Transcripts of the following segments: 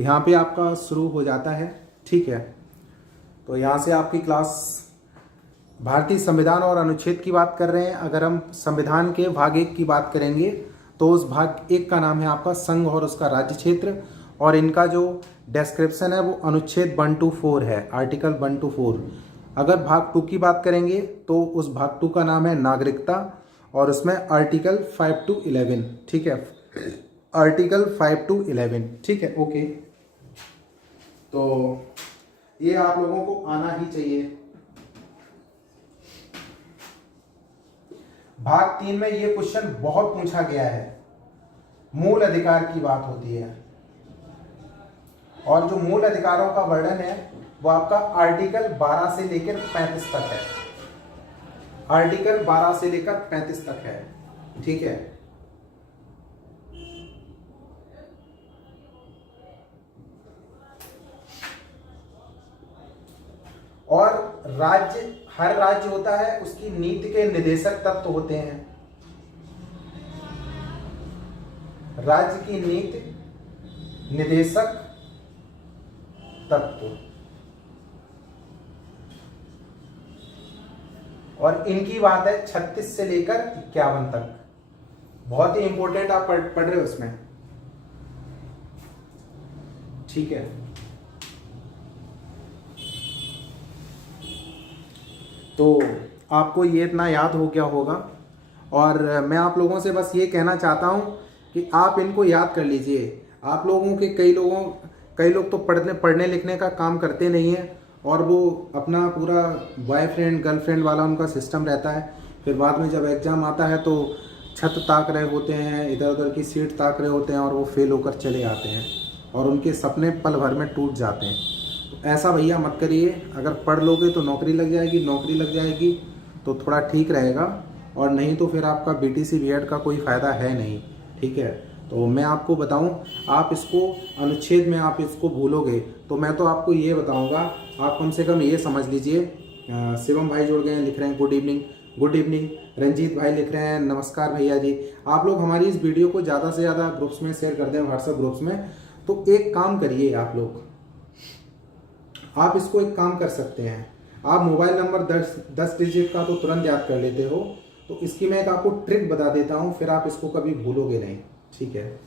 यहाँ पे आपका शुरू हो जाता है। ठीक है, तो यहाँ से आपकी क्लास भारतीय संविधान और अनुच्छेद की बात कर रहे हैं। अगर हम संविधान के भाग 1 की बात करेंगे तो उस भाग 1 का नाम है आपका संघ और उसका राज्य क्षेत्र, और इनका जो डिस्क्रिप्शन है वो अनुच्छेद 1 to 4 है, आर्टिकल 1 to 4। अगर भाग 2 की बात करेंगे तो उस भाग 2 का नाम है नागरिकता, और उसमें आर्टिकल 5 to 11। ठीक है, आर्टिकल 5 to 11। ठीक है, ओके। तो ये आप लोगों को आना ही चाहिए। भाग 3 में ये क्वेश्चन बहुत पूछा गया है, मूल अधिकार की बात होती है, और जो मूल अधिकारों का वर्णन है वो आपका आर्टिकल 12 से लेकर 35 तक है। आर्टिकल 12 से लेकर 35 तक है। ठीक है, और राज्य, हर राज्य होता है उसकी नीति के निदेशक तत्व होते हैं। राज्य की नीति निदेशक तत्व, और इनकी बात है 36 से लेकर 51 तक। बहुत ही इंपॉर्टेंट, आप पढ़ रहे हो उसमें। ठीक है, तो आपको ये इतना याद हो गया होगा, और मैं आप लोगों से बस ये कहना चाहता हूँ कि आप इनको याद कर लीजिए। आप लोगों के कई लोग तो पढ़ने लिखने का काम करते नहीं हैं, और वो अपना पूरा बॉयफ्रेंड गर्लफ्रेंड वाला उनका सिस्टम रहता है। फिर बाद में जब एग्ज़ाम आता है तो छत ताक रहे होते हैं, इधर उधर की सीट ताक रहे होते हैं, और वो फेल होकर चले आते हैं, और उनके सपने पल भर में टूट जाते हैं। तो ऐसा भैया मत करिए। अगर पढ़ लोगे तो नौकरी लग जाएगी तो थोड़ा ठीक रहेगा, और नहीं तो फिर आपका BTC B.Ed का कोई फ़ायदा है नहीं। ठीक है, तो मैं आपको बताऊं, आप इसको अनुच्छेद में आप इसको भूलोगे तो मैं तो आपको ये बताऊंगा, आप कम से कम ये समझ लीजिए। शिवम भाई जुड़ गए हैं, लिख रहे हैं गुड इवनिंग। रंजीत भाई लिख रहे हैं नमस्कार भैया जी। आप लोग हमारी इस वीडियो को ज़्यादा से ज़्यादा ग्रुप्स में शेयर कर दें, व्हाट्सएप ग्रुप्स में। तो एक काम करिए आप लोग, आप इसको एक काम कर सकते हैं। आप मोबाइल नंबर 10 डिजिट का तो तुरंत याद कर लेते हो, तो इसकी मैं एक आपको ट्रिक बता देता हूं, फिर आप इसको कभी भूलोगे नहीं। ठीक है,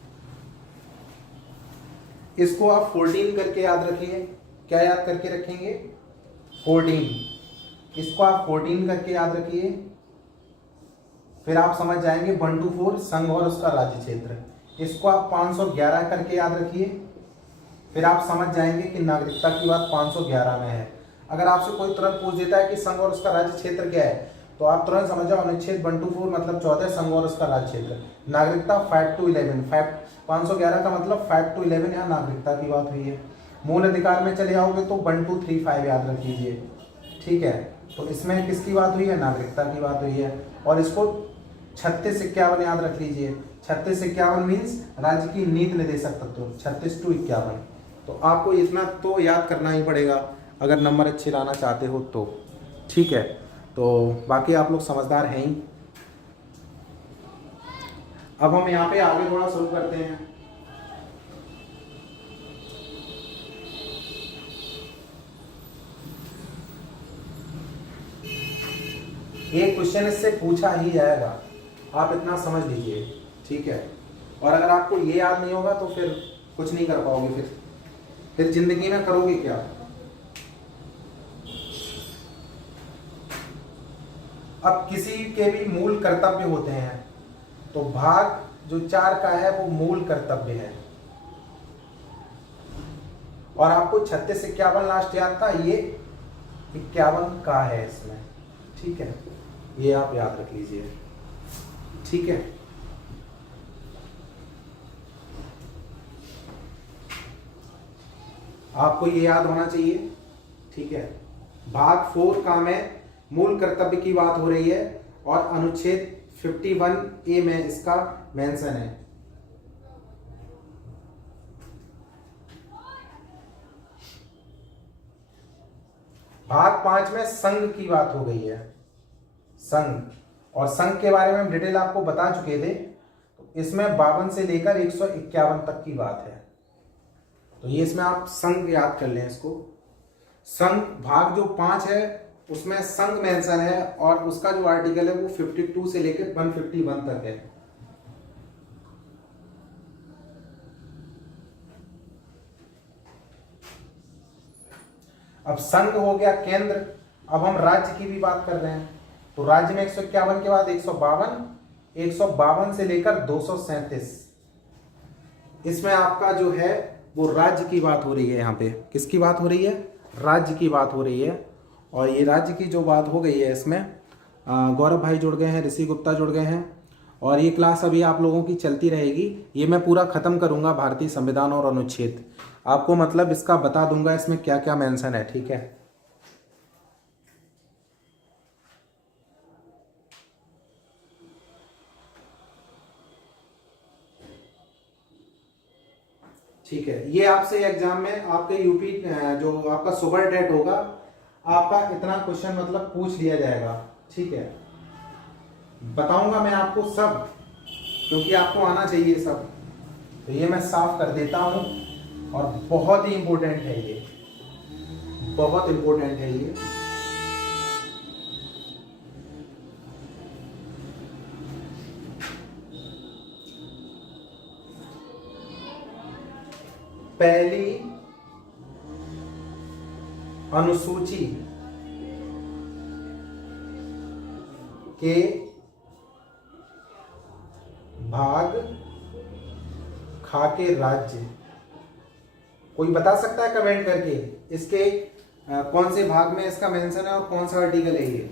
इसको आप 14 करके याद रखिए। क्या याद करके रखेंगे? 14। इसको आप 14 करके याद रखिए। फिर आप समझ जाएंगे 1 to 4 संघ और उसका राज्य क्षेत्र। इसको आप 511 करके याद रखिए। फिर आप समझ जाएंगे कि नागरिकता की बात 511 में है। अगर आपसे कोई तुरंत पूछ देता है कि संघ और उसका राज्य क्षेत्र क्या है, तो आप तुरंत समझ जाओ अनुच्छेद 1 to 4 मतलब 14, संघ और उसका राज्य क्षेत्र। नागरिकता 5 to 11, 511 का मतलब 5 to 11 यहाँ नागरिकता की बात हुई है। मूल अधिकार में चले आओगे तो 1 2 3 5 याद रख लीजिए। ठीक है, तो इसमें किसकी बात हुई है? नागरिकता की बात हुई है। और इसको 36 51 याद रख लीजिए। 36 51 मीन्स राज्य की नीति निर्देशक तत्व, 36 to 51। तो आपको इतना तो याद करना ही पड़ेगा अगर नंबर अच्छे लाना चाहते हो तो। ठीक है, तो बाकी आप लोग समझदार हैं ही। अब हम यहाँ पे आगे थोड़ा शुरू करते हैं। एक क्वेश्चन इससे पूछा ही जाएगा, आप इतना समझ लीजिए। ठीक है, और अगर आपको ये याद नहीं होगा तो फिर कुछ नहीं कर पाओगे, फिर जिंदगी में करोगे क्या? अब किसी के भी मूल कर्तव्य होते हैं, तो भाग जो 4 का है वो मूल कर्तव्य है। और आपको 36 51 लास्ट याद था, ये 51 का है इसमें। ठीक है, ये आप याद रख लीजिए। ठीक है, आपको ये याद होना चाहिए। ठीक है, भाग 4 का में मूल कर्तव्य की बात हो रही है, और अनुच्छेद 51A में इसका मेंशन है। भाग 5 में संघ की बात हो गई है, संघ, और संघ के बारे में हम डिटेल आपको बता चुके थे। तो इसमें 52 से लेकर 151 तक की बात है। तो ये इसमें आप संघ याद कर लें इसको। संघ भाग जो 5 है उसमें संघ मेंशन है और उसका जो आर्टिकल है वो 52 से लेकर 151 तक है। अब संघ हो गया केंद्र। अब हम राज्य की भी बात कर रहे हैं, तो राज्य में 151 के बाद 152 से लेकर 237, इसमें आपका जो है वो राज्य की बात हो रही है। यहाँ पे किसकी बात हो रही है? राज्य की बात हो रही है। और ये राज्य की जो बात हो गई है इसमें गौरव भाई जुड़ गए हैं, ऋषि गुप्ता जुड़ गए हैं, और ये क्लास अभी आप लोगों की चलती रहेगी। ये मैं पूरा खत्म करूंगा भारतीय संविधान और अनुच्छेद, आपको मतलब इसका बता दूंगा इसमें क्या क्या मेंशन है, ठीक है। ठीक है, ये आपसे एग्जाम में आपके यूपी जो आपका सुपर टेट होगा, आपका इतना क्वेश्चन मतलब पूछ लिया जाएगा, ठीक है। बताऊंगा मैं आपको सब, क्योंकि आपको आना चाहिए सब। तो ये मैं साफ कर देता हूं, और बहुत ही इंपॉर्टेंट है ये, बहुत इंपॉर्टेंट है ये। पहली अनुसूची के भाग खा के राज्य, कोई बता सकता है कमेंट करके इसके कौन से भाग में इसका मेंशन है और कौन सा आर्टिकल है ये?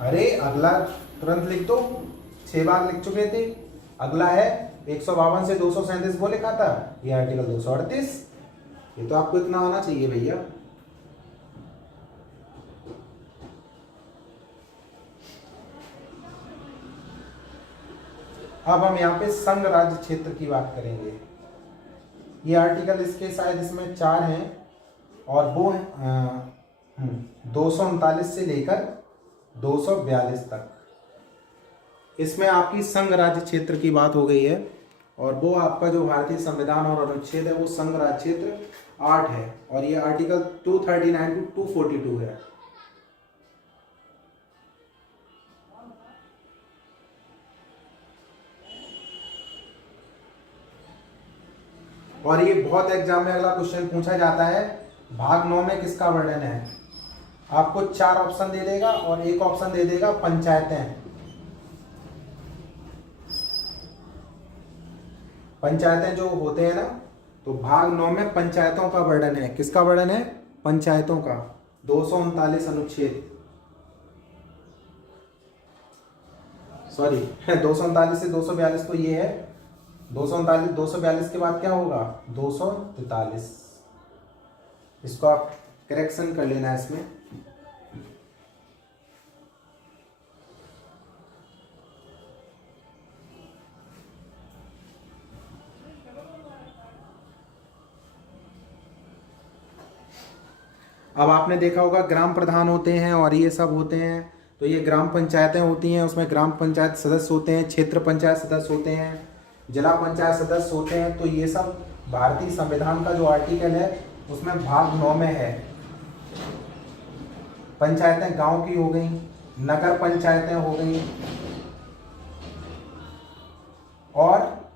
अरे अगला तुरंत लिख दो, 6 बार लिख चुके थे। अगला है 152 से 237 वो लिखा था, ये आर्टिकल 238। ये तो आपको इतना आना चाहिए भैया। अब हम यहाँ पे संघ राज्य क्षेत्र की बात करेंगे। ये आर्टिकल इसके शायद इसमें 4 हैं, और वो 239 से लेकर 242 तक। इसमें आपकी संघ राज्य क्षेत्र की बात हो गई है, और वो आपका जो भारतीय संविधान और अनुच्छेद है वो संघ राज्य क्षेत्र 8 है, और ये आर्टिकल 239 टू 242 है। और ये बहुत एग्जाम में अगला क्वेश्चन पूछा जाता है, भाग 9 में किसका वर्णन है? आपको 4 ऑप्शन दे देगा और एक ऑप्शन दे देगा पंचायतें। पंचायतें जो होते हैं ना, तो भाग 9 में पंचायतों का वर्णन है। किसका वर्णन है? पंचायतों का। 239 अनुच्छेद, सॉरी 239 से 242 तो ये है। 239 242 के बाद क्या होगा? 243। इसको आप करेक्शन कर लेना है इसमें। अब आपने देखा होगा ग्राम प्रधान होते हैं और ये सब होते हैं, तो ये ग्राम पंचायतें होती हैं, उसमें ग्राम पंचायत सदस्य होते हैं, क्षेत्र पंचायत सदस्य होते हैं, जिला पंचायत सदस्य होते हैं। तो ये सब भारतीय संविधान का जो आर्टिकल है उसमें भाग 9 में है। पंचायतें गांव की हो गई, नगर पंचायतें हो गई, और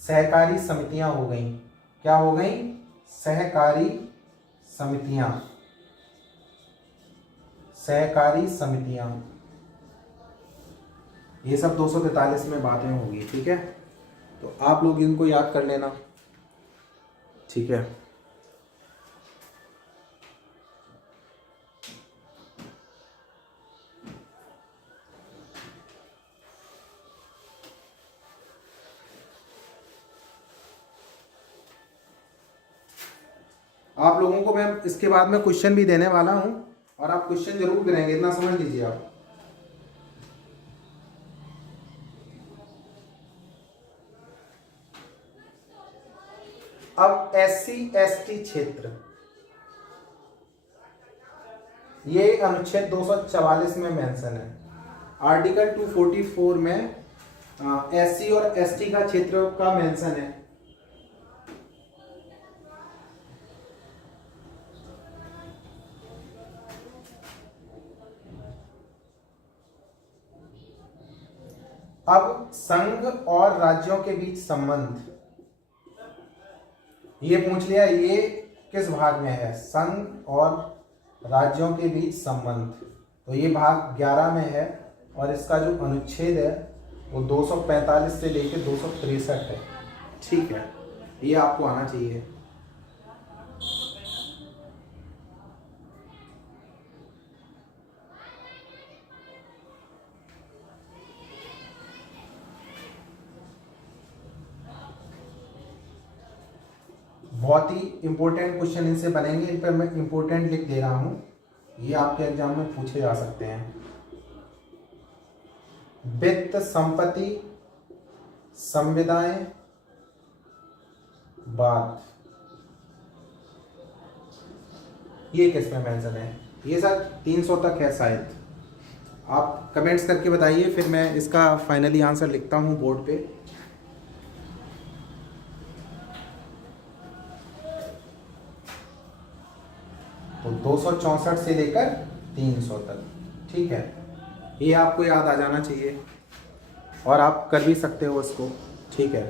सहकारी समितियां हो गई। क्या हो गई? सहकारी समितियां। सहकारी समितियां, ये सब 243 में बातें होगी, ठीक है। तो आप लोग इनको याद कर लेना, ठीक है। आप लोगों को मैं इसके बाद में क्वेश्चन भी देने वाला हूं, और आप क्वेश्चन जरूर करेंगे, इतना समझ लीजिए आप। अब SC ST क्षेत्र, ये अनुच्छेद 244 में मेंशन है। आर्टिकल 244 में SC और ST का क्षेत्र का मेंशन है। अब संघ और राज्यों के बीच संबंध, ये पूछ लिया, ये किस भाग में है? संघ और राज्यों के बीच संबंध, तो ये भाग 11 में है और इसका जो अनुच्छेद है वो 245 से लेकर 263 है। ठीक है, ये आपको आना चाहिए। बहुत ही इंपॉर्टेंट क्वेश्चन इनसे बनेंगे, इन पर मैं इंपॉर्टेंट लिख दे रहा हूं, ये आपके एग्जाम में पूछे जा सकते हैं। वित्त, संपत्ति, संविदाएं, बात, ये किस में मेंशन है? ये सर 300 तक है शायद। आप कमेंट्स करके बताइए, फिर मैं इसका फाइनली आंसर लिखता हूं बोर्ड पे। तो 264 से लेकर 300 तक। ठीक है, ये आपको याद आ जाना चाहिए और आप कर भी सकते हो इसको। ठीक है,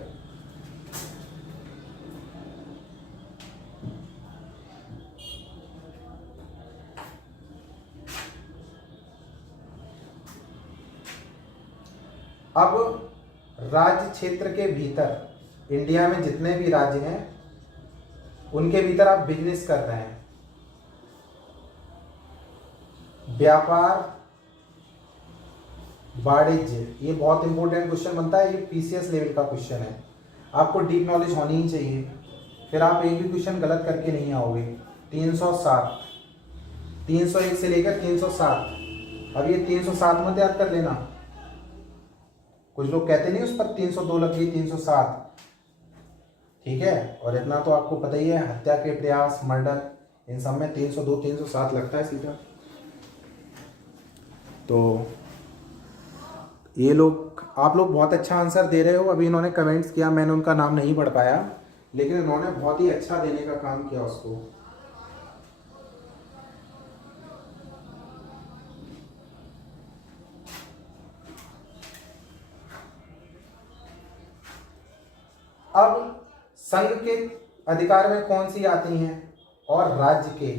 अब राज्य क्षेत्र के भीतर, इंडिया में जितने भी राज्य हैं उनके भीतर आप बिजनेस कर रहे हैं, व्यापार, वाणिज्य, ये बहुत इंपॉर्टेंट क्वेश्चन बनता है, ये PCS लेवल का क्वेश्चन है, आपको डीप नॉलेज होनी ही चाहिए, फिर आप एक भी क्वेश्चन गलत करके नहीं आओगे। 307, 301 से लेकर 307, अब ये 307 मत याद कर लेना, कुछ लोग कहते नहीं उस पर 302 लग गई, 307। ठीक है, और इतना तो आपको पता ही है, हत्या के प्रयास, मर्डर, इन सब में 302 307 लगता है सीधा। तो ये लोग, आप लोग बहुत अच्छा आंसर दे रहे हो। अभी इन्होंने कमेंट्स किया, मैंने उनका नाम नहीं पढ़ पाया, लेकिन इन्होंने बहुत ही अच्छा देने का काम किया उसको। अब संघ के अधिकार में कौन सी आती हैं और राज्य के,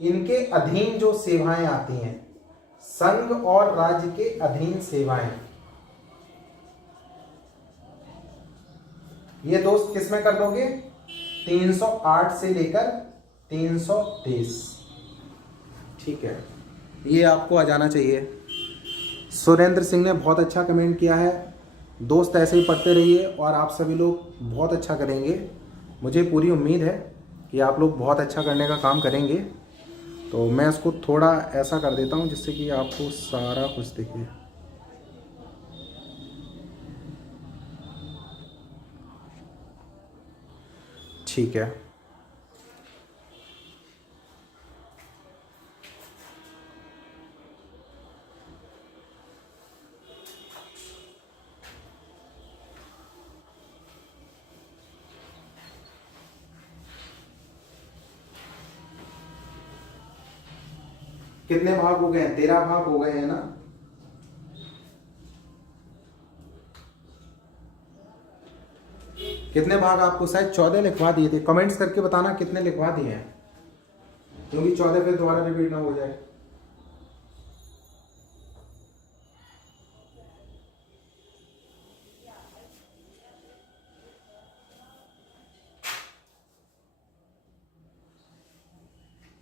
इनके अधीन जो सेवाएं आती हैं, संघ और राज्य के अधीन सेवाएं, ये दोस्त किसमें कर दोगे? 308 से लेकर 323। ठीक है, ये आपको आ जाना चाहिए। सुरेंद्र सिंह ने बहुत अच्छा कमेंट किया है। दोस्त ऐसे ही पढ़ते रहिए और आप सभी लोग बहुत अच्छा करेंगे, मुझे पूरी उम्मीद है कि आप लोग बहुत अच्छा करने का काम करेंगे। तो मैं इसको थोड़ा ऐसा कर देता हूँ जिससे कि आपको सारा कुछ दिखे। ठीक है, कितने भाग हो गए हैं? 13 भाग हो गए हैं ना। कितने भाग आपको शायद 14 लिखवा दिए थे, कमेंट्स करके बताना कितने लिखवा दिए हैं, क्योंकि 14 फिर दोबारा रिपीट ना हो जाए।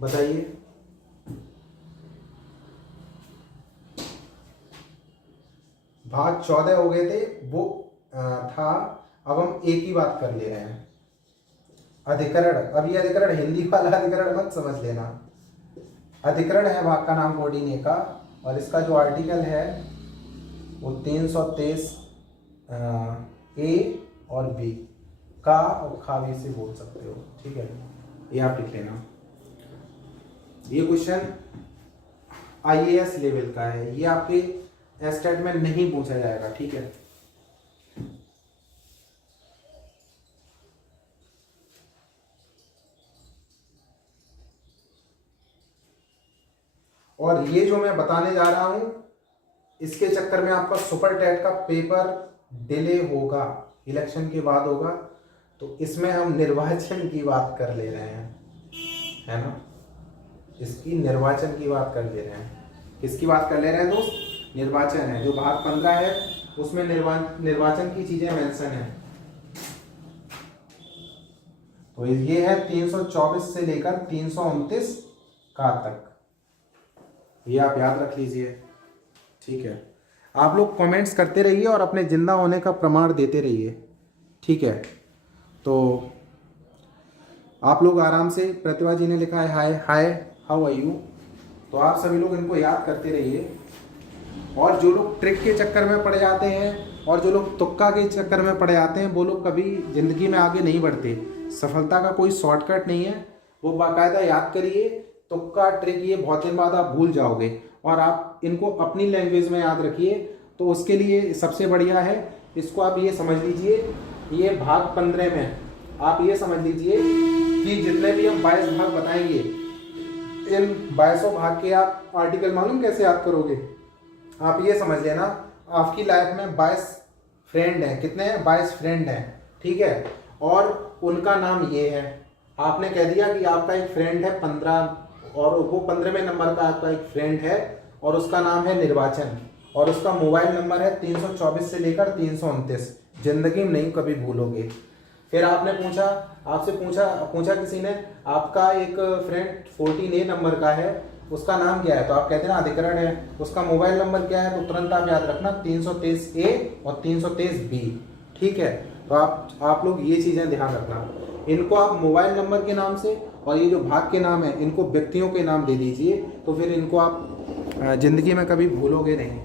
बताइए। भाग 14 हो गए थे, वो था। अब हम एक ही बात कर ले रहे हैं, अधिकरण। अब ये अधिकरण हिंदी वाला अधिकरण मत समझ लेना, अधिकरण है भाग का नाम कोर्डिने का, और इसका जो आर्टिकल है वो 323 ए और बी, का और खा भी से बोल सकते हो। ठीक है, ये आप लिख लेना। ये क्वेश्चन IAS लेवल का है, ये आपके स्टेट में नहीं पूछा जाएगा। ठीक है, और ये जो मैं बताने जा रहा हूँ, इसके चक्कर में आपका सुपर टेट का पेपर डिले होगा, इलेक्शन के बाद होगा। तो इसमें हम निर्वाचन की बात कर ले रहे हैं, है ना, इसकी निर्वाचन की बात कर ले रहे हैं। किसकी बात कर ले रहे हैं दोस्त? निर्वाचन है। जो भाग 15 है उसमें निर्वाचन की चीजें मेंशन है। तो ये है 324 से लेकर 329 का तक, ये आप याद रख लीजिए। ठीक है, आप लोग कमेंट्स करते रहिए और अपने जिंदा होने का प्रमाण देते रहिए। ठीक है, तो आप लोग आराम से, प्रतिभा जी ने लिखा है हाय हाय हाउ आर यू, तो आप सभी लोग इनको याद करते रहिए। और जो लोग ट्रिक के चक्कर में पड़ जाते हैं और जो लोग तुक्का के चक्कर में पड़ जाते हैं, वो लोग कभी ज़िंदगी में आगे नहीं बढ़ते। सफलता का कोई शॉर्टकट नहीं है, वो बाकायदा याद करिए। तुक्का, ट्रिक, ये बहुत दिन बाद आप भूल जाओगे और आप इनको अपनी लैंग्वेज में याद रखिए। तो उसके लिए सबसे बढ़िया है, इसको आप ये समझ लीजिए, ये भाग 15 में आप ये समझ लीजिए कि जितने भी हम 22 भाग बताएंगे, इन 22 भाग के आप आर्टिकल मालूम कैसे याद करोगे? आप ये समझ लेना, आपकी लाइफ में 22 फ्रेंड हैं। कितने हैं? 22 फ्रेंड हैं। ठीक है, और उनका नाम ये है। आपने कह दिया कि आपका एक फ्रेंड है 15, और वो 15वें नंबर का आपका एक फ्रेंड है और उसका नाम है निर्वाचन, और उसका मोबाइल नंबर है 324 से लेकर 329। जिंदगी में नहीं कभी भूलोगे। फिर आपने पूछा, आपसे पूछा किसी ने, आपका एक फ्रेंड 14A नंबर का है, उसका नाम क्या है? तो आप कहते हैं ना अधिकरण है। उसका मोबाइल नंबर क्या है? तो तुरंत आप याद रखना 323A और 323B। ठीक है, तो आप लोग ये चीज़ें ध्यान रखना। इनको आप मोबाइल नंबर के नाम से और ये जो भाग के नाम है इनको व्यक्तियों के नाम दे दीजिए, तो फिर इनको आप जिंदगी में कभी भूलोगे नहीं।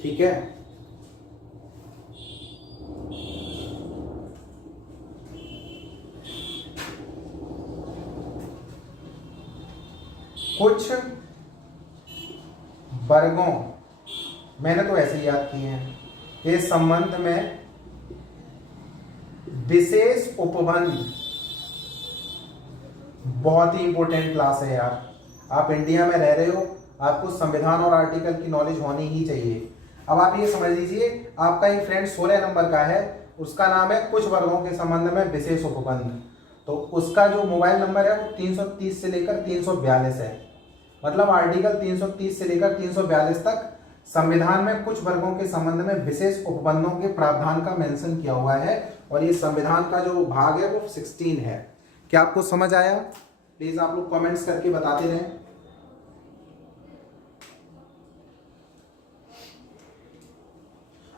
ठीक है, कुछ वर्गों, मैंने तो ऐसे याद किए हैं, के संबंध में विशेष उपबंध, बहुत ही इंपॉर्टेंट क्लास है यार। आप इंडिया में रह रहे हो, आपको संविधान और आर्टिकल की नॉलेज होनी ही चाहिए। अब आप ये समझ लीजिए, आपका एक फ्रेंड 16 नंबर का है, उसका नाम है कुछ वर्गों के संबंध में विशेष उपबंध। तो उसका जो मोबाइल नंबर है वो 330 से लेकर 342 है। मतलब आर्टिकल 330 से लेकर 342 तक संविधान में कुछ वर्गों के संबंध में विशेष उपबंधों के प्रावधान का मेंशन किया हुआ है, और ये संविधान का जो भाग है वो 16 है। क्या आपको समझ आया? प्लीज आप लोग कमेंट्स करके बताते रहें।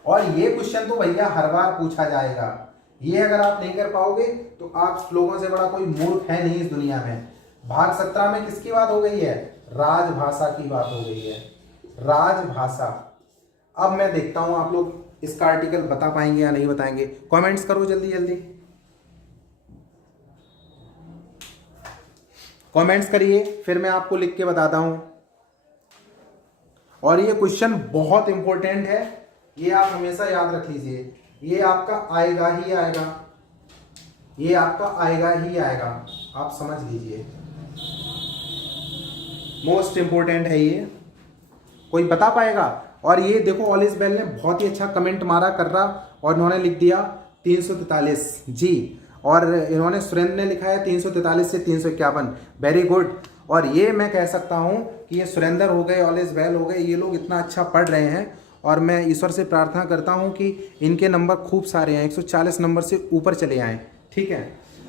और ये क्वेश्चन तो भैया हर बार पूछा जाएगा, ये अगर आप नहीं कर पाओगे तो आप लोगों से बड़ा कोई मूर्ख है नहीं इस दुनिया में। भाग 17 में किसकी बात हो गई है? राजभाषा की बात हो गई है, राजभाषा। अब मैं देखता हूं आप लोग इसका आर्टिकल बता पाएंगे या नहीं बताएंगे। कमेंट्स करो जल्दी जल्दी, कमेंट्स करिए, फिर मैं आपको लिख के बताता हूं। और ये क्वेश्चन बहुत इंपॉर्टेंट है, ये आप हमेशा याद रख लीजिए। ये आपका आएगा ही आएगा, ये आपका आएगा ही आएगा, आप समझ लीजिए। मोस्ट इंपॉर्टेंट है ये, कोई बता पाएगा? और ये देखो, ऑलिस बेल ने बहुत ही अच्छा कमेंट मारा कर रहा, और इन्होंने लिख दिया 343 जी, और इन्होंने सुरेंद्र ने लिखा है 343 से 351। Very good. और ये मैं कह सकता हूँ कि ये सुरेंद्र हो गए, ऑलिस बेल हो गए, ये लोग इतना अच्छा पढ़ रहे हैं, और मैं ईश्वर से प्रार्थना करता हूँ कि इनके नंबर खूब सारे हैं, 140 नंबर से ऊपर चले आएँ। ठीक है,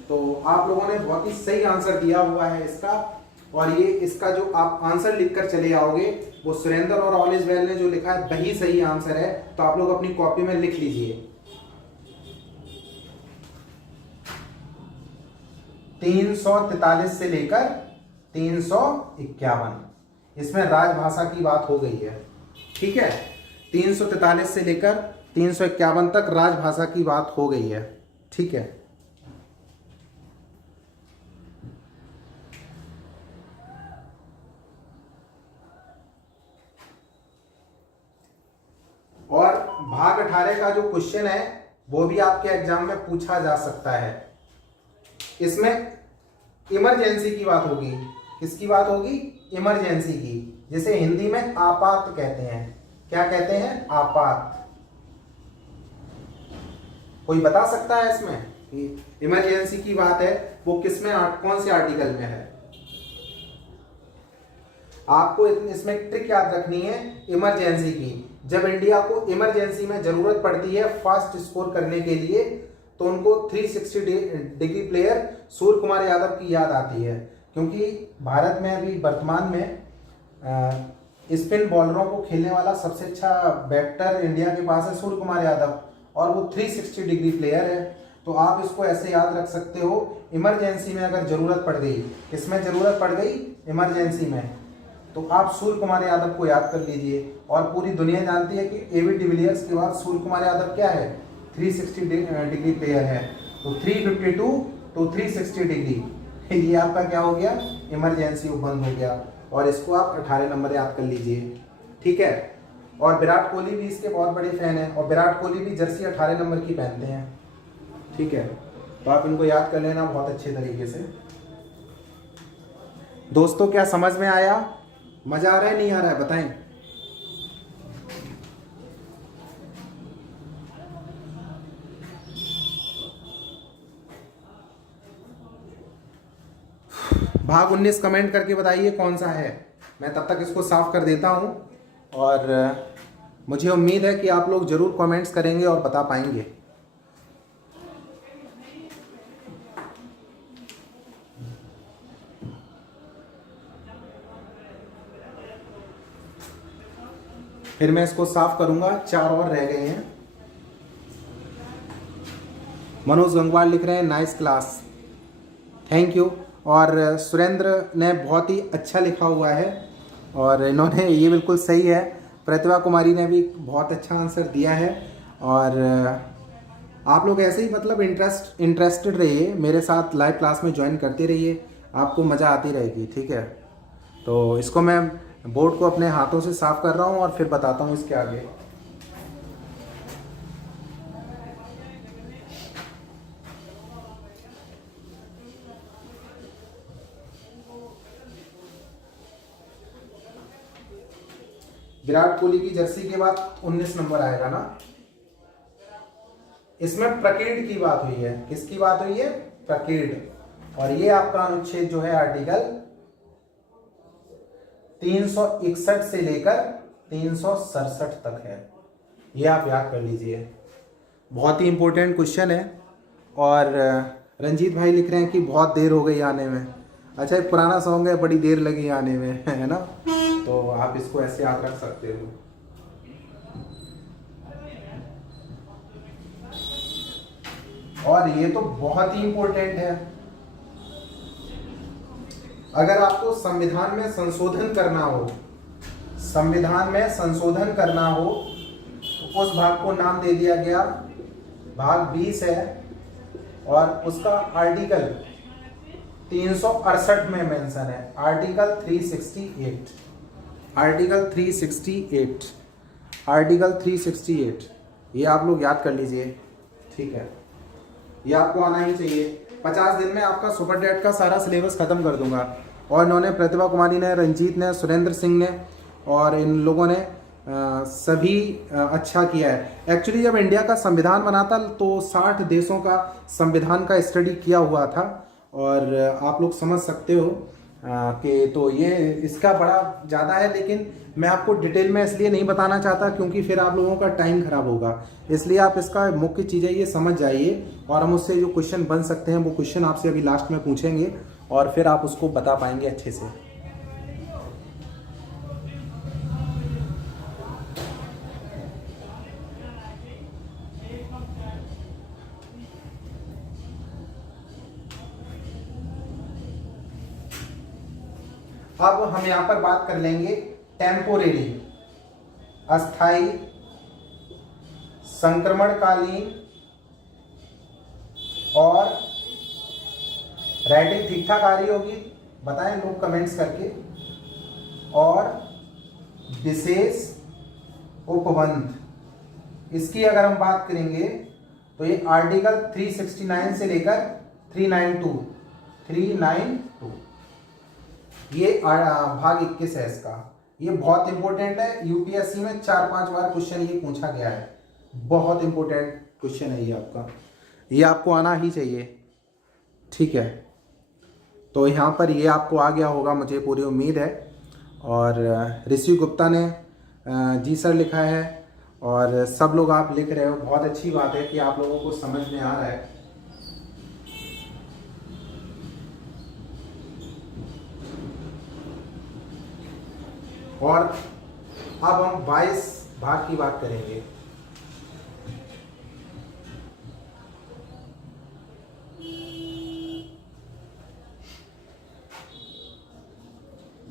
तो आप लोगों ने बहुत ही सही आंसर दिया हुआ है इसका, और ये इसका जो आप आंसर लिखकर चले आओगे वो सुरेंद्र और ऑलिस बेल ने जो लिखा है वही सही आंसर है। तो आप लोग अपनी कॉपी में लिख लीजिए 343 से लेकर 351, इसमें राजभाषा की बात हो गई है। ठीक है, 343 से लेकर 351 तक राजभाषा की बात हो गई है। ठीक है, और भाग 18 का जो क्वेश्चन है वो भी आपके एग्जाम में पूछा जा सकता है। इसमें इमरजेंसी की बात होगी। किसकी बात होगी? इमरजेंसी की, जिसे हिंदी में आपात कहते हैं। क्या कहते हैं? आपात। कोई बता सकता है इसमें कि इमरजेंसी की बात है वो किसमें, कौन से आर्टिकल में है? आपको इसमें ट्रिक याद रखनी है इमरजेंसी की। जब इंडिया को इमरजेंसी में जरूरत पड़ती है फास्ट स्कोर करने के लिए, तो उनको 360 डिग्री प्लेयर सूर्य कुमार यादव की याद आती है, क्योंकि भारत में अभी वर्तमान में स्पिन बॉलरों को खेलने वाला सबसे अच्छा बैटर इंडिया के पास है सूर्य कुमार यादव, और वो 360 डिग्री प्लेयर है। तो आप इसको ऐसे याद रख सकते हो, इमरजेंसी में अगर जरूरत पड़ गई, किसमें जरूरत पड़ गई? इमरजेंसी में, तो आप सूर्य कुमार यादव को याद कर लीजिए। और पूरी दुनिया जानती है कि एबी डिविलियर्स के बाद सूर्य कुमार यादव क्या है? 360 डिग्री प्लेयर है। तो 352 टू 360 डिग्री, ये आपका क्या हो गया? इमरजेंसी बंद हो गया। और इसको आप 18 नंबर याद कर लीजिए, ठीक है। और विराट कोहली भी इसके बहुत बड़े फैन हैं, और विराट कोहली भी जर्सी 18 नंबर की पहनते हैं, ठीक है। तो आप इनको याद कर लेना बहुत अच्छे तरीके से। दोस्तों, क्या समझ में आया? मजा आ रहा है, नहीं आ रहा है? बताएं। भाग 19 कमेंट करके बताइए कौन सा है। मैं तब तक इसको साफ कर देता हूं, और मुझे उम्मीद है कि आप लोग जरूर कमेंट्स करेंगे और बता पाएंगे। फिर मैं इसको साफ करूंगा, 4 और रह गए हैं। मनोज गंगवार लिख रहे हैं नाइस क्लास, थैंक यू। और सुरेंद्र ने बहुत ही अच्छा लिखा हुआ है, और इन्होंने ये बिल्कुल सही है। प्रतिभा कुमारी ने भी बहुत अच्छा आंसर दिया है। और आप लोग ऐसे ही मतलब इंटरेस्टेड रहिए, मेरे साथ लाइव क्लास में ज्वाइन करते रहिए, आपको मज़ा आती रहेगी, ठीक है। तो इसको मैं बोर्ड को अपने हाथों से साफ कर रहा हूँ और फिर बताता हूँ इसके आगे। विराट कोहली की जर्सी के बाद 19 नंबर आएगा ना। इसमें प्रकेड की बात हुई है। किसकी बात हुई है? प्रकेड। और ये आपका अनुच्छेद जो है आर्टिकल 361 से लेकर 367 तक है, ये आप याद कर लीजिए। बहुत ही इंपॉर्टेंट क्वेश्चन है। और रंजीत भाई लिख रहे हैं कि बहुत देर हो गई आने में। अच्छा, एक पुराना सॉन्ग है, बड़ी देर लगी आने में, है ना। तो आप इसको ऐसे याद रख सकते हो। और ये तो बहुत ही इंपॉर्टेंट है। अगर आपको संविधान में संशोधन करना हो, संविधान में संशोधन करना हो, तो उस भाग को नाम दे दिया गया भाग 20 है, और उसका आर्टिकल 368 में मेंशन है। आर्टिकल 368, आर्टिकल 368, आर्टिकल 368, ये आप लोग याद कर लीजिए, ठीक है। ये आपको आना ही चाहिए। 50 दिन में आपका सुपर डेट का सारा सिलेबस खत्म कर दूंगा। और इन्होंने, प्रतिभा कुमारी ने, रंजीत ने, सुरेंद्र सिंह ने और इन लोगों ने सभी अच्छा किया है। एक्चुअली जब इंडिया का संविधान बना था तो 60 देशों का संविधान का स्टडी किया हुआ था, और आप लोग समझ सकते हो कि तो ये इसका बड़ा ज़्यादा है। लेकिन मैं आपको डिटेल में इसलिए नहीं बताना चाहता क्योंकि फिर आप लोगों का टाइम खराब होगा। इसलिए आप इसका मुख्य चीज़ें ये समझ जाइए, और हम उससे जो क्वेश्चन बन सकते हैं वो क्वेश्चन आपसे अभी लास्ट में पूछेंगे, और फिर आप उसको बता पाएंगे अच्छे से। अब हम यहाँ पर बात कर लेंगे टेम्पोरेरी, अस्थाई, संक्रमणकालीन, और राइटिंग ठीक ठाक आ रही होगी, बताएं लोग कमेंट्स करके, और विशेष उपबंध। इसकी अगर हम बात करेंगे तो ये आर्टिकल 369 से लेकर 392 ये भाग 21 है इसका। ये बहुत इंपॉर्टेंट है, यूपीएससी में 4-5 बार क्वेश्चन ये पूछा गया है, बहुत इंपॉर्टेंट क्वेश्चन है ये आपका, ये आपको आना ही चाहिए। ठीक है, तो यहाँ पर ये आपको आ गया होगा मुझे पूरी उम्मीद है। और ऋषि गुप्ता ने जी सर लिखा है, और सब लोग आप लिख रहे हो, बहुत अच्छी बात है कि आप लोगों को समझ में आ रहा है। और अब हम 22 भाग की बात करेंगे।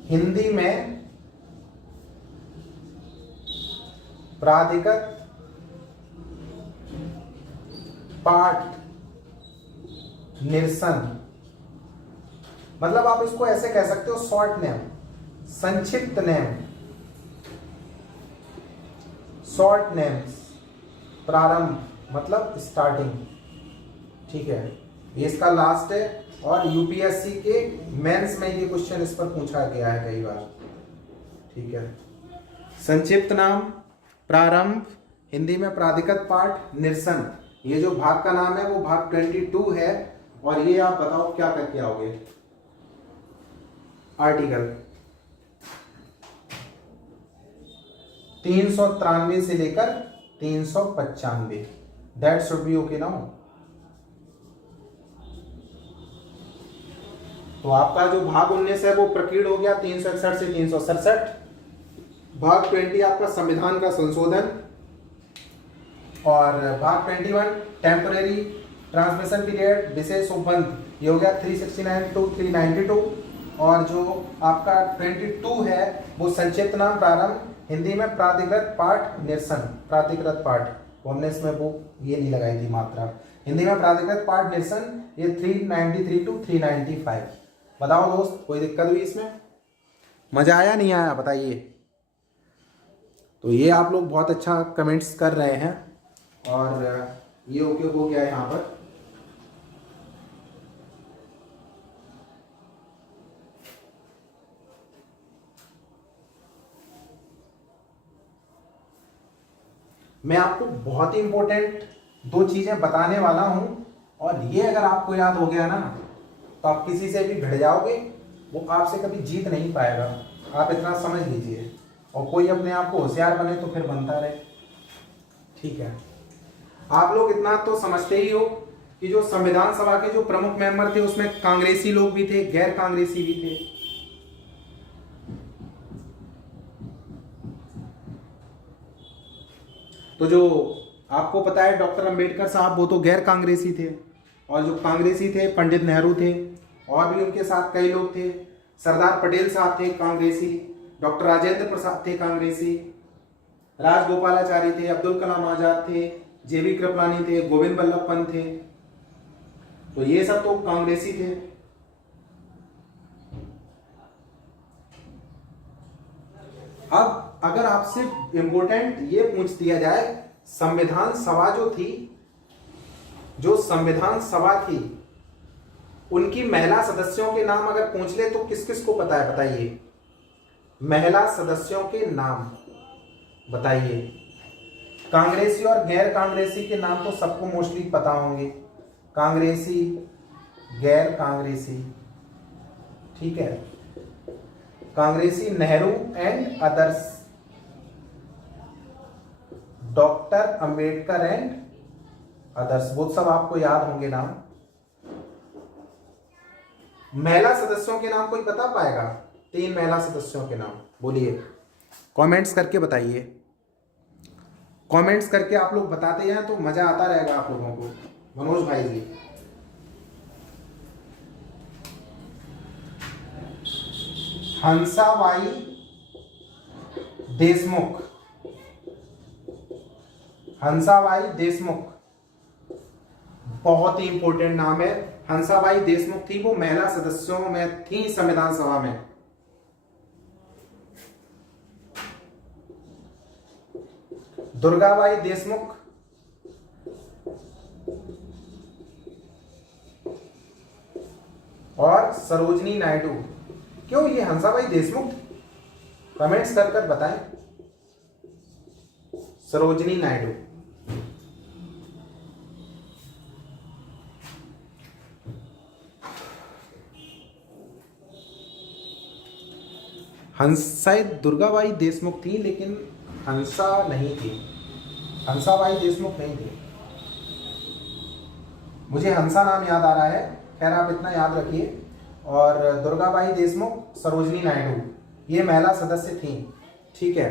हिंदी में प्राधिकृत पाठ निरसन, मतलब आप इसको ऐसे कह सकते हो, शॉर्ट नेम, संक्षिप्त नेम, शॉर्ट नेम्स, प्रारंभ मतलब स्टार्टिंग। ठीक है, ये इसका लास्ट है, और यूपीएससी के मेंस में ये क्वेश्चन इस पर पूछा गया है कई बार। ठीक है, संक्षिप्त नाम, प्रारंभ, हिंदी में प्राधिकृत पाठ, निरसन, ये जो भाग का नाम है वो भाग 22 है। और ये आप बताओ क्या करके आओगे। आर्टिकल 393 से लेकर 395, that should be okay now. तो आपका जो भाग 19 है वो प्रकीर्ण हो गया 361 से 367। भाग 20 आपका संविधान का संशोधन, और भाग 21 टेम्परेरी ट्रांसमिशन पीरियड, विशेष उपबंध, ये हो गया 369 टू 392। और जो आपका 22 है वो संक्षिप्त नाम, प्रारंभ, हिंदी में प्राधिकृत पाठ, निरसन, प्राधिकृत पाठ, तो हमने इसमें वो ये नहीं लगाई थी मात्रा, हिंदी में प्राधिकृत पाठ निरसन, ये 393 टू 395। बताओ दोस्त, कोई दिक्कत हुई इसमें? मजा आया नहीं आया बताइए। तो ये आप लोग बहुत अच्छा कमेंट्स कर रहे हैं, और ये ओके हो गया यहाँ पर। मैं आपको बहुत ही इंपॉर्टेंट 2 चीजें बताने वाला हूं, और ये अगर आपको याद हो गया ना तो आप किसी से भी भिड़ जाओगे, वो आपसे कभी जीत नहीं पाएगा। आप इतना समझ लीजिए, और कोई अपने आप को होशियार बने तो फिर बनता रहे। ठीक है, आप लोग इतना तो समझते ही हो कि जो संविधान सभा के जो प्रमुख मेंबर थे उसमें कांग्रेसी लोग भी थे, गैर कांग्रेसी भी थे। तो जो आपको पता है डॉक्टर अंबेडकर साहब, वो तो गैर कांग्रेसी थे, और जो कांग्रेसी थे पंडित नेहरू थे, और भी उनके साथ कई लोग थे। सरदार पटेल साहब थे कांग्रेसी, डॉक्टर राजेंद्र प्रसाद थे कांग्रेसी, राजगोपालाचारी थे, अब्दुल कलाम आजाद थे, जेबी कृपलानी थे, गोविंद बल्लभ पंत थे। तो ये सब तो कांग्रेसी थे। अब अगर आपसे इंपॉर्टेंट ये पूछ दिया जाए, संविधान सभा जो थी, जो संविधान सभा थी, उनकी महिला सदस्यों के नाम अगर पूछ ले तो किस किस को पता है बताइए? महिला सदस्यों के नाम बताइए। कांग्रेसी और गैर कांग्रेसी के नाम तो सबको मोस्टली पता होंगे, कांग्रेसी, गैर कांग्रेसी। ठीक है, कांग्रेसी Nehru and others, doctor Ambedkar and others, वो सब आपको याद होंगे नाम। महिला सदस्यों के नाम कोई बता पाएगा? 3 महिला सदस्यों के नाम बोलिए, कमेंट्स करके बताइए। कमेंट्स करके आप लोग बताते जाएं तो मजा आता रहेगा आप लोगों को। मनोज भाई जी, हंसाबाई देशमुख, हंसाबाई देशमुख बहुत ही इंपॉर्टेंट नाम है। हंसाबाई देशमुख थी, वो महिला सदस्यों में थी संविधान सभा में। दुर्गाबाई देशमुख सरोजनी नायडू। क्यों ये हंसाबाई देशमुख? कमेंट्स कर कर बताएं। सरोजनी नायडू। शायद दुर्गाबाई देशमुख थी, लेकिन हंसा नहीं थी, हंसाबाई देशमुख नहीं थी। मुझे हंसा नाम याद आ रहा है, खैर आप इतना याद रखिए। और दुर्गाबाई देशमुख, सरोजनी नायडू, ये महिला सदस्य थी। ठीक है,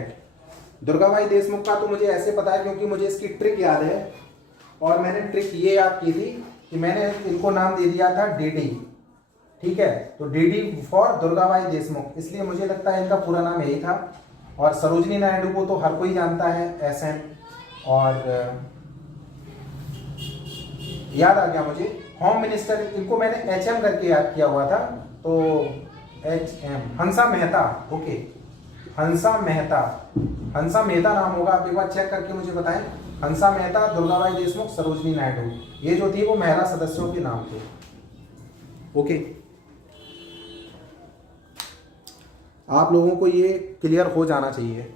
दुर्गाबाई देशमुख का तो मुझे ऐसे पता है क्योंकि मुझे इसकी ट्रिक याद है, और मैंने ट्रिक ये याद की थी कि मैंने इनको नाम दे दिया था डीडी। ठीक है, तो डीडी फॉर दुर्गाबाई देशमुख, इसलिए मुझे लगता है इनका पूरा नाम यही था। और सरोजनी नायडू को तो हर कोई जानता है, एसएन। और याद आ गया मुझे, होम मिनिस्टर, इनको मैंने एचएम करके याद किया हुआ था, तो एचएम, हंसा मेहता। ओके, हंसा मेहता, हंसा मेहता नाम होगा, आप एक बार चेक करके मुझे बताएं। हंसा मेहता, दुर्गाबाई देशमुख, सरोजनी नायडू, ये जो थी वो महिला सदस्यों के नाम थे। ओके, आप लोगों को ये क्लियर हो जाना चाहिए।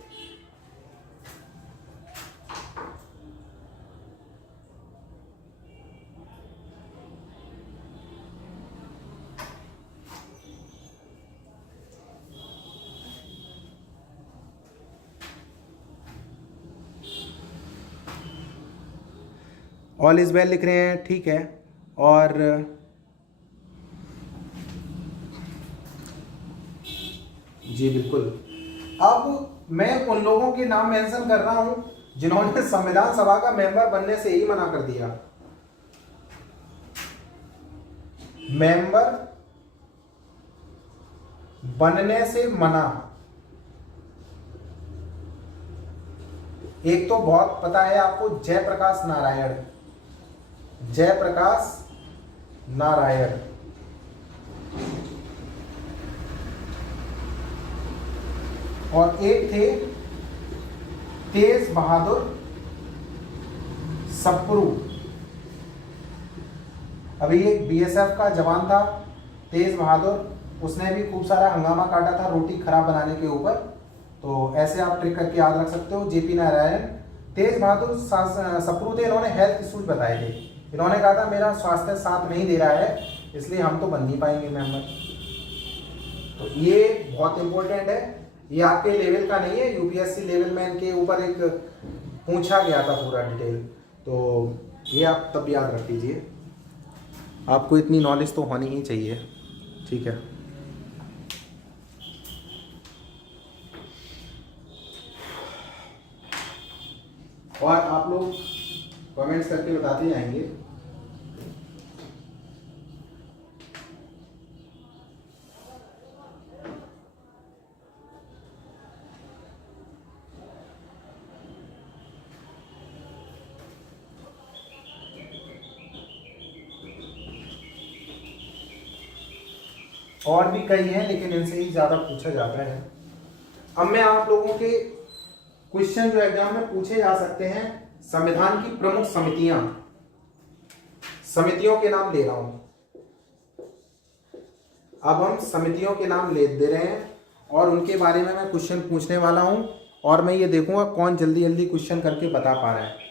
ऑल इज वेल लिख रहे हैं, ठीक है। और जी बिल्कुल, अब मैं उन लोगों के नाम मेंशन कर रहा हूं जिन्होंने संविधान सभा का मेंबर बनने से ही मना कर दिया। मेंबर बनने से मना। एक तो बहुत पता है आपको, जयप्रकाश नारायण, जयप्रकाश नारायण। और एक थे तेज बहादुर सप्रू। अभी एक बीएसएफ का जवान था तेज बहादुर, उसने भी खूब सारा हंगामा काटा था रोटी खराब बनाने के ऊपर। तो ऐसे आप ट्रिक करके याद रख सकते हो। जेपी नारायण, तेज बहादुर सप्रू थे, इन्होंने हेल्थ इश्यूज बताए थे। इन्होंने कहा था मेरा स्वास्थ्य साथ नहीं दे रहा है, इसलिए हम तो बन नहीं पाएंगे मेंबर। तो ये बहुत इंपॉर्टेंट है, ये आपके लेवल का नहीं है, यूपीएससी लेवल में इनके ऊपर एक पूछा गया था पूरा डिटेल, तो ये आप तब याद रख लीजिए। आपको इतनी नॉलेज तो होनी ही चाहिए, ठीक है। और आप लोग कमेंट्स करके बताते जाएंगे। और भी कई हैं, लेकिन इनसे ही ज़्यादा पूछा जाता है। अब मैं आप लोगों के क्वेश्चन जो एग्जाम में पूछे जा सकते हैं, संविधान की प्रमुख समितियां, समितियों के नाम ले रहा हूं। अब हम समितियों के नाम दे रहे हैं और उनके बारे में मैं क्वेश्चन पूछने वाला हूं, और मैं ये देखूंगा कौन जल्दी जल्दी क्वेश्चन करके बता पा रहा है।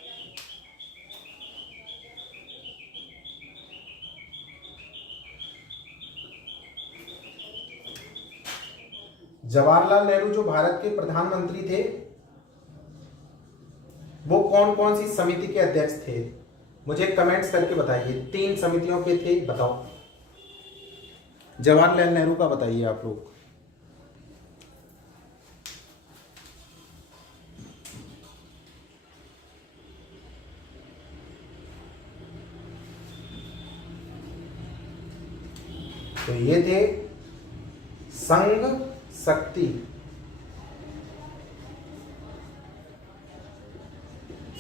जवाहरलाल नेहरू जो भारत के प्रधानमंत्री थे, वो कौन कौन सी समिति के अध्यक्ष थे? मुझे कमेंट्स करके बताइए। 3 समितियों के थे, बताओ। जवाहरलाल नेहरू का बताइए आप लोग। तो ये थे संघ शक्ति,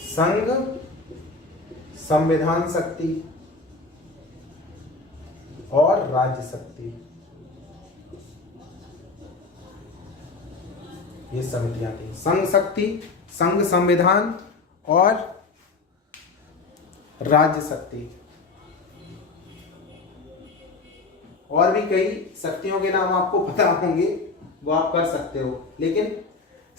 संघ संविधान शक्ति और राज्य शक्ति, ये समितियां थी। संघ शक्ति, संघ संविधान और राज्य शक्ति। और भी कई शक्तियों के नाम आपको पता होंगे, वो आप कर सकते हो। लेकिन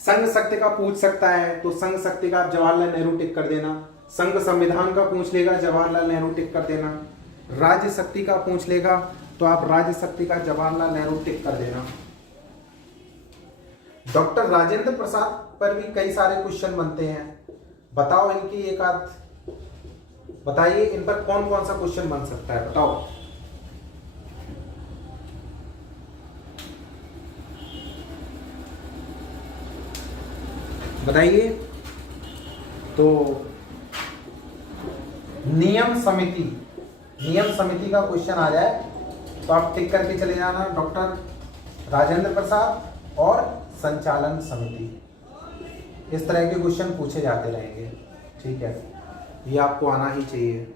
संघ शक्ति का पूछ सकता है तो संघ शक्ति का आप जवाहरलाल नेहरू टिक कर देना। संघ संविधान का पूछ लेगा, जवाहरलाल नेहरू टिक कर देना। राज्य शक्ति का पूछ लेगा तो आप राज्य शक्ति का जवाहरलाल नेहरू टिक कर देना। डॉक्टर राजेंद्र प्रसाद पर भी कई सारे क्वेश्चन बनते हैं, बताओ इनकी एक आध बताइए, इन पर कौन कौन सा क्वेश्चन बन सकता है, बताओ। बताइए। तो नियम समिति का क्वेश्चन आ जाए तो आप टिक करके चले जाना, डॉक्टर राजेंद्र प्रसाद और संचालन समिति। इस तरह के क्वेश्चन पूछे जाते रहेंगे, ठीक है, ये आपको आना ही चाहिए।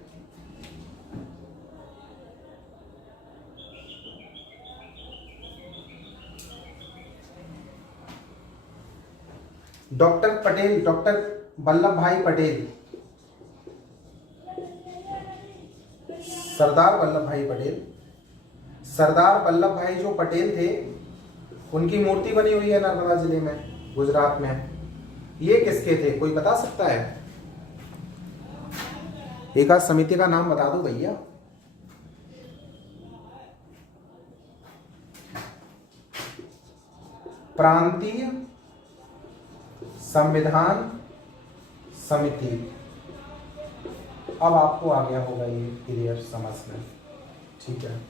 डॉक्टर वल्लभ भाई पटेल, सरदार वल्लभ भाई जो पटेल थे, उनकी मूर्ति बनी हुई है नर्मदा जिले में, गुजरात में। ये किसके थे, कोई बता सकता है? एक आध समिति का नाम बता दो भैया। प्रांतीय संविधान समिति। अब आपको आ गया होगा ये क्लियर समझ में, ठीक है।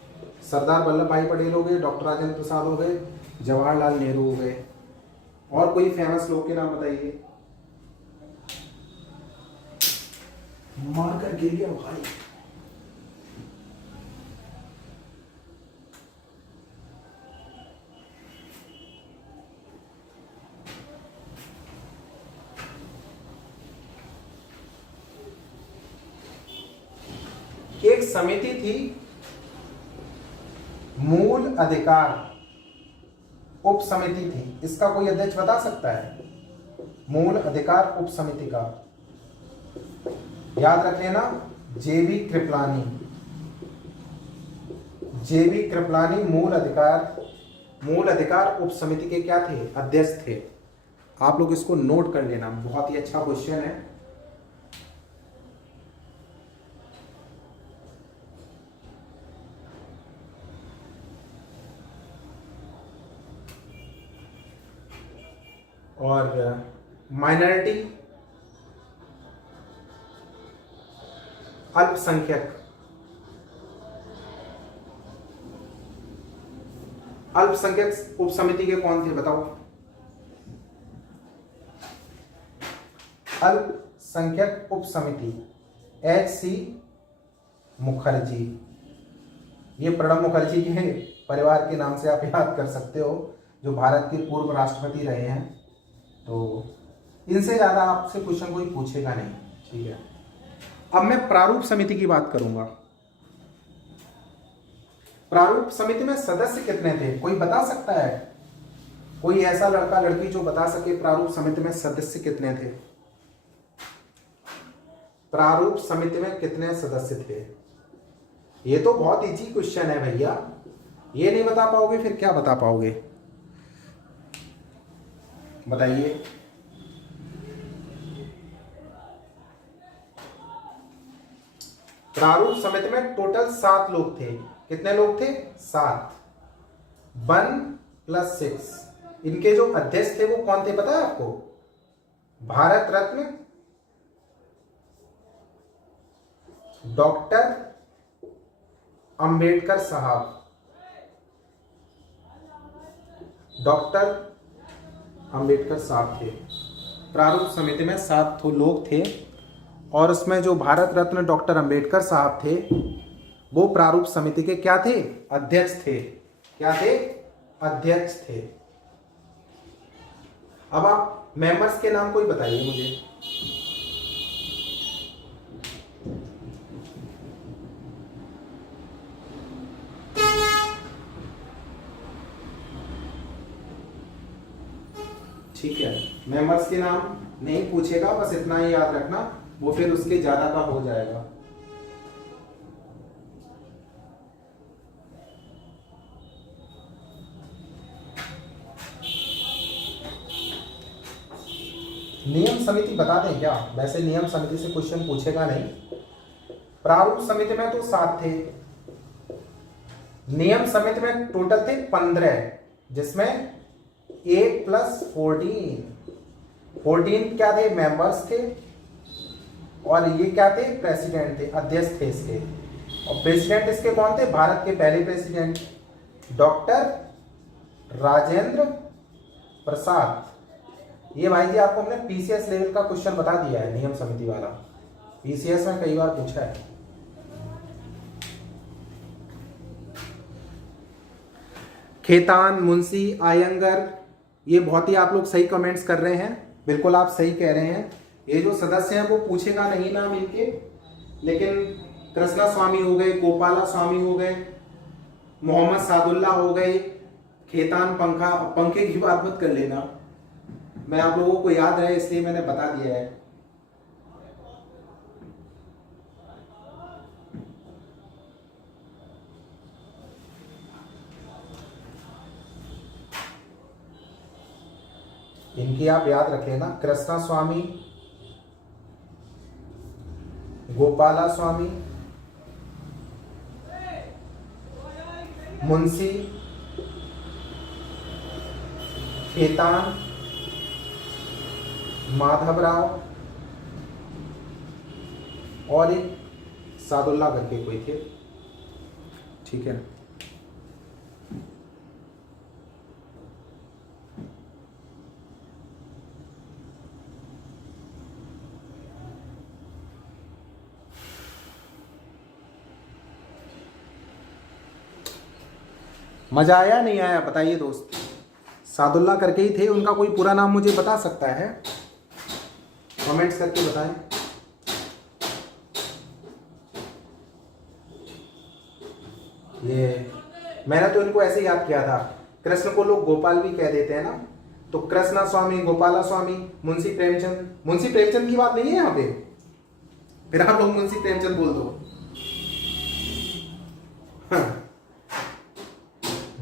सरदार वल्लभ भाई पटेल हो गए, डॉक्टर राजेंद्र प्रसाद हो गए, जवाहरलाल नेहरू हो गए। और कोई फेमस लोग के नाम बताइए। मारकर गिर गया भाई। एक समिति थी मूल अधिकार उप समिति थी, इसका कोई अध्यक्ष बता सकता है? मूल अधिकार उप समिति का याद रख लेना, जेबी कृपलानी मूल अधिकार उप समिति के क्या थे? अध्यक्ष थे। आप लोग इसको नोट कर लेना, बहुत ही अच्छा क्वेश्चन है। और माइनॉरिटी अल्पसंख्यक उप समिति के कौन थे बताओ? अल्पसंख्यक उप समिति H.C. मुखर्जी। ये प्रणब मुखर्जी के परिवार के नाम से आप याद कर सकते हो, जो भारत के पूर्व राष्ट्रपति रहे हैं। तो इनसे ज्यादा आपसे क्वेश्चन कोई पूछेगा नहीं, ठीक है। अब मैं प्रारूप समिति की बात करूंगा। प्रारूप समिति में सदस्य कितने थे, कोई बता सकता है? कोई ऐसा लड़का लड़की जो बता सके प्रारूप समिति में सदस्य कितने थे? प्रारूप समिति में कितने सदस्य थे? ये तो बहुत इजी क्वेश्चन है भैया, ये नहीं बता पाओगे फिर क्या बता पाओगे, बताइए। प्रारूप समिति में टोटल 7 लोग थे। कितने लोग थे? 7। 1 + 6। इनके जो अध्यक्ष थे वो कौन थे पता है आपको? भारत रत्न डॉक्टर अंबेडकर साहब। डॉक्टर अंबेडकर साहब थे। प्रारूप समिति में 7 लोग थे और उसमें जो भारत रत्न डॉक्टर अंबेडकर साहब थे वो प्रारूप समिति के क्या थे? अध्यक्ष थे। क्या थे? अध्यक्ष थे। अब आप मेंबर्स के नाम कोई बताइए मुझे। ठीक है, मेंबर्स के नाम नहीं पूछेगा, बस इतना ही याद रखना, वो फिर उसके ज्यादा का हो जाएगा। नियम समिति बता दें क्या? वैसे नियम समिति से क्वेश्चन पूछेगा नहीं। प्रारूप समिति में तो 7 थे, नियम समिति में टोटल थे 15, जिसमें 8 + 14 क्या थे? मेंबर्स थे। और ये क्या थे? प्रेसिडेंट थे, अध्यक्ष थे इसके। और प्रेसिडेंट इसके कौन थे? भारत के पहले प्रेसिडेंट डॉक्टर राजेंद्र प्रसाद। ये भाई जी आपको हमने पीसीएस लेवल का क्वेश्चन बता दिया है, नियम समिति वाला, पीसीएस में कई बार पूछा है। खेतान, मुंशी, आयंगर, ये बहुत ही आप लोग सही कमेंट्स कर रहे हैं, बिल्कुल आप सही कह रहे हैं। ये जो सदस्य हैं वो पूछेगा नहीं नाम इनके, लेकिन कृष्णा स्वामी हो गए, गोपाला स्वामी हो गए, मोहम्मद सादुल्ला हो गए, खेतान पंखे की बात मत कर लेना, मैं आप लोगों को याद रहे इसलिए मैंने बता दिया है। इनकी आप याद रख लेना, कृष्णा स्वामी, गोपाला स्वामी, मुंशी, खेतान, माधवराव और एक सादुल्ला करके कोई थे। ठीक है, मजा आया नहीं आया बताइए दोस्त? सादुल्ला करके ही थे, उनका कोई पूरा नाम मुझे बता सकता है? कमेंट्स करके बताएं। ये मैंने तो इनको ऐसे याद किया था, कृष्ण को लोग गोपाल भी कह देते हैं ना, तो कृष्णा स्वामी, गोपाला स्वामी, मुंशी प्रेमचंद की बात नहीं है यहाँ पे, फिर आप लोग मुंशी प्रेमचंद बोल दो। हाँ।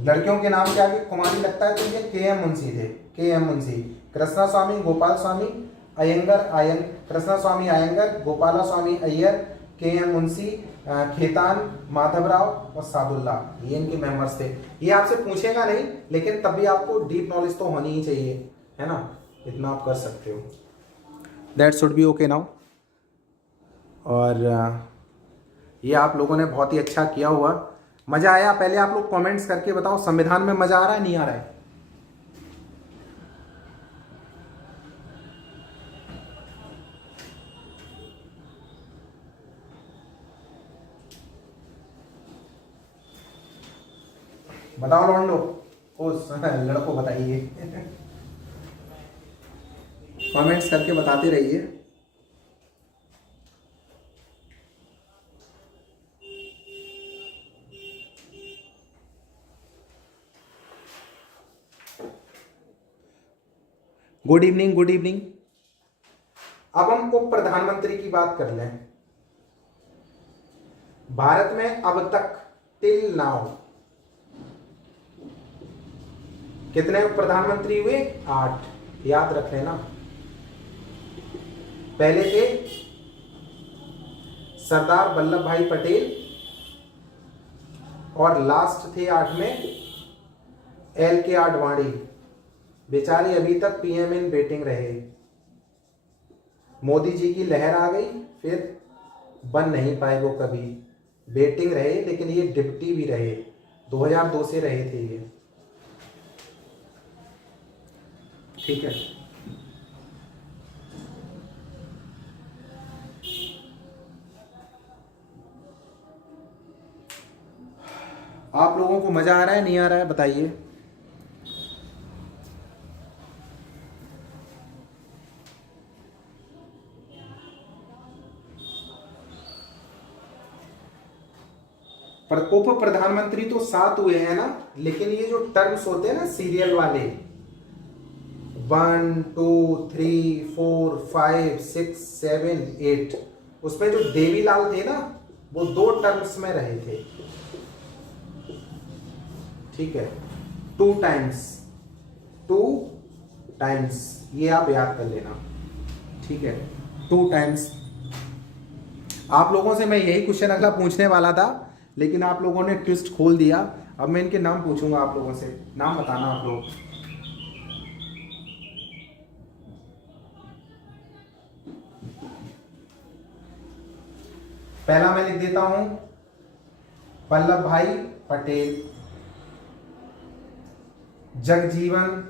लड़कियों के नाम के आगे कुमारी लगता है तो ये KM मुंशी थे, KM मुंशी, कृष्णा स्वामी, गोपाल स्वामी, कृष्णा स्वामी अयंगर, गोपाला स्वामी अय्यर, KM मुंशी, खेतान, माधवराव और सादुल्ला, ये इनके मेंबर्स थे। ये आपसे पूछेगा नहीं, लेकिन तब भी आपको डीप नॉलेज तो होनी ही चाहिए, है ना, इतना आप कर सकते हो। That should be okay now. और ये आप लोगों ने बहुत ही अच्छा किया हुआ, मजा आया? पहले आप लोग कमेंट्स करके बताओ, संविधान में मजा आ रहा है नहीं आ रहा है? बताओ लौंडो, उस लड़कों बताइए। कमेंट्स करके बताते रहिए। Good evening, good evening. अब हम उप प्रधानमंत्री की बात कर लें। भारत में अब तक टिल नाउ कितने उप प्रधानमंत्री हुए? 8, याद रख लेना। पहले थे सरदार वल्लभ भाई पटेल और लास्ट थे 8 में LK आडवाणी, बेचारे अभी तक PM इन वेटिंग रहे। मोदी जी की लहर आ गई, फिर बन नहीं पाए वो कभी, वेटिंग रहे, लेकिन ये डिप्टी भी रहे, 2002 से रहे थे ये। ठीक है, आप लोगों को मजा आ रहा है नहीं आ रहा है बताइए? पर उप प्रधानमंत्री तो 7 हुए हैं ना, लेकिन ये जो टर्म्स होते हैं ना सीरियल वाले, 1 2 3 4 5 6 7 8, उसमें जो देवीलाल थे ना वो 2 टर्म्स में रहे थे। ठीक है, 2 टाइम्स, ये आप याद कर लेना। ठीक है, 2 टाइम्स। आप लोगों से मैं यही क्वेश्चन अगला पूछने वाला था, लेकिन आप लोगों ने ट्विस्ट खोल दिया। अब मैं इनके नाम पूछूंगा आप लोगों से, नाम बताना आप लोग। पहला मैं लिख देता हूं वल्लभ भाई पटेल, जगजीवन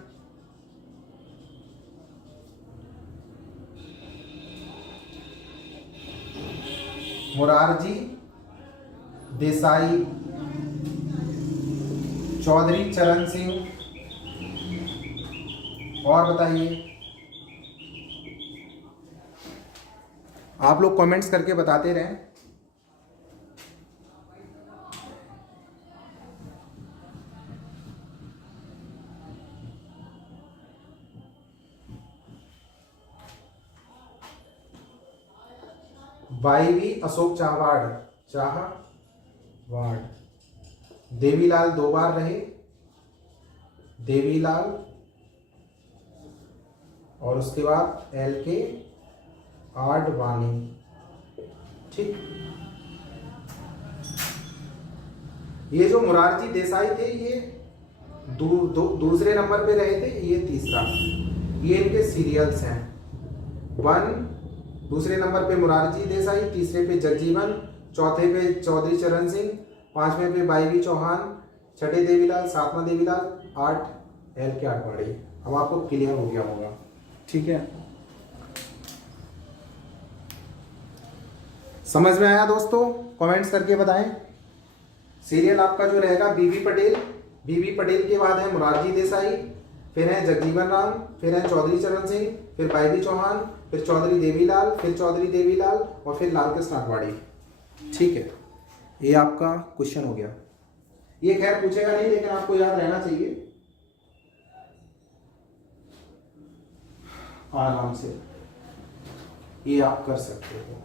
मुरारजी देसाई, चौधरी चरण सिंह, और बताइए। आप लोग कमेंट्स करके बताते रहें। वाईवी अशोक चाहवाड़, देवीलाल 2 बार रहे, देवीलाल, और उसके बाद LK आडवाणी। ठीक, ये जो मुरारजी देसाई थे ये दूसरे नंबर पे रहे थे, ये तीसरा। ये इनके सीरियल्स हैं। 1 दूसरे नंबर पे मुरारजी देसाई, तीसरे पे जगजीवन, चौथे पे चौधरी चरण सिंह, 5वें पे वाईवी चौहान, 6ठे देवीलाल, 7वां देवीलाल, 8 LK आडवाणी। अब आपको क्लियर हो गया होगा। ठीक है, समझ में आया दोस्तों? कमेंट्स करके बताएं। सीरियल आपका जो रहेगा बीबी पटेल, बीबी पटेल के बाद है मुरारजी देसाई, फिर है जगजीवन राम, फिर है चौधरी चरण सिंह, फिर वाईवी चौहान, फिर चौधरी देवीलाल, फिर चौधरी देवीलाल, और फिर लाल कृष्ण आडवाणी। ठीक है, ये आपका क्वेश्चन हो गया। ये खैर पूछेगा नहीं, लेकिन आपको याद रहना चाहिए आराम से, ये आप कर सकते हो।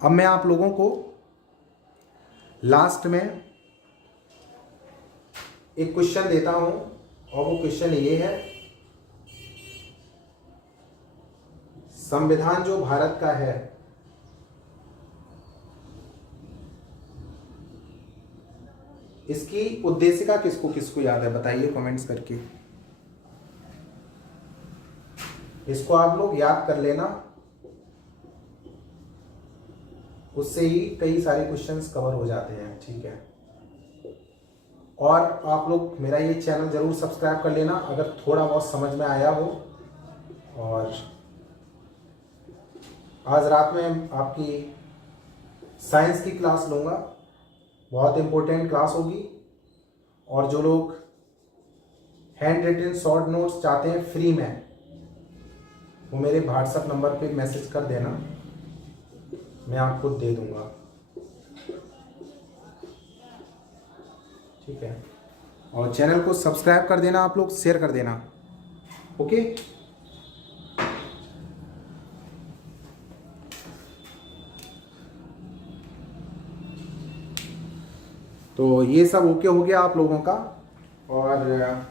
अब मैं आप लोगों को लास्ट में एक क्वेश्चन देता हूं, और वो क्वेश्चन ये है, संविधान जो भारत का है, इसकी उद्देशिका किसको किसको याद है? बताइए कमेंट्स करके। इसको आप लोग याद कर लेना, उससे ही कई सारे क्वेश्चंस कवर हो जाते हैं। ठीक है, और आप लोग मेरा ये चैनल जरूर सब्सक्राइब कर लेना अगर थोड़ा बहुत समझ में आया हो। और आज रात में आपकी साइंस की क्लास लूँगा, बहुत इम्पोर्टेंट क्लास होगी। और जो लोग हैंड रिटन शॉर्ट नोट्स चाहते हैं फ्री में, वो मेरे व्हाट्सएप नंबर पे मैसेज कर देना, मैं आपको दे दूंगा। ठीक है, और चैनल को सब्सक्राइब कर देना आप लोग, शेयर कर देना। ओके, तो ये सब ओके हो गया आप लोगों का। और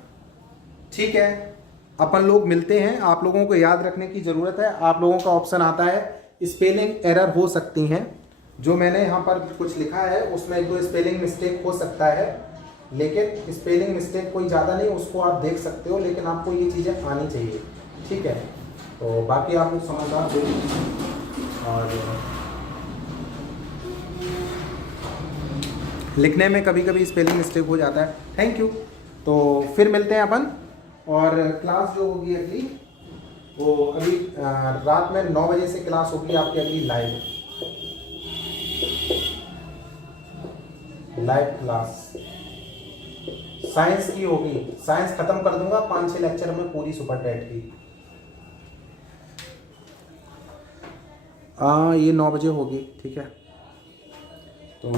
ठीक है, अपन लोग मिलते हैं। आप लोगों को याद रखने की ज़रूरत है, आप लोगों का ऑप्शन आता है स्पेलिंग एरर हो सकती हैं। जो मैंने यहाँ पर कुछ लिखा है उसमें 1-2 स्पेलिंग मिस्टेक हो सकता है, लेकिन स्पेलिंग मिस्टेक कोई ज़्यादा नहीं, उसको आप देख सकते हो, लेकिन आपको ये चीज़ें आनी चाहिए। ठीक है, तो बाकी आप लोग समझदार हो। और लिखने में कभी कभी स्पेलिंग मिस्टेक हो जाता है। Thank you. तो फिर मिलते हैं अपन, और क्लास जो होगी अगली, वो अभी रात में 9 बजे से क्लास होगी आपकी अगली लाइव क्लास साइंस की होगी। साइंस खत्म कर दूंगा 5-6 लेक्चर में पूरी सुपर टेट की। ये 9 बजे होगी। ठीक है, तो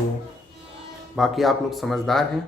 बाकी आप लोग समझदार हैं।